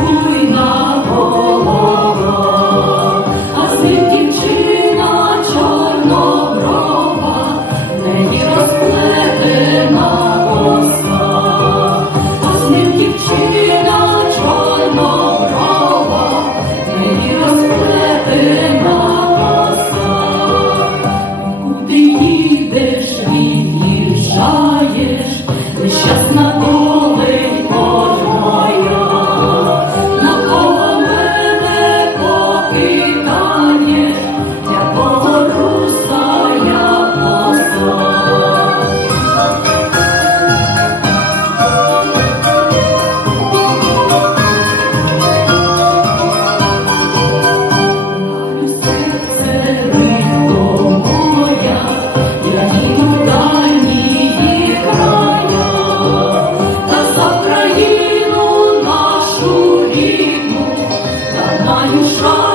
буйна my heart.